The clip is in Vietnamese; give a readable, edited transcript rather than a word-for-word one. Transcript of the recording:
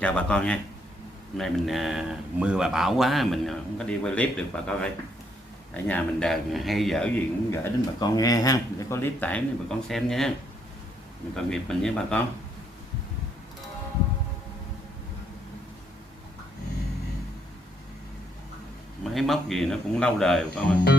Chào bà con nha. Hôm nay mình mưa và bão quá mình không có đi quay clip được bà con ơi. Ở nhà mình đàn hay dở gì cũng gửi đến bà con nghe ha, để có clip tải để bà con xem nha. Mình còn nghiệp mình với bà con. Máy móc gì nó cũng lâu đời bà con ơi.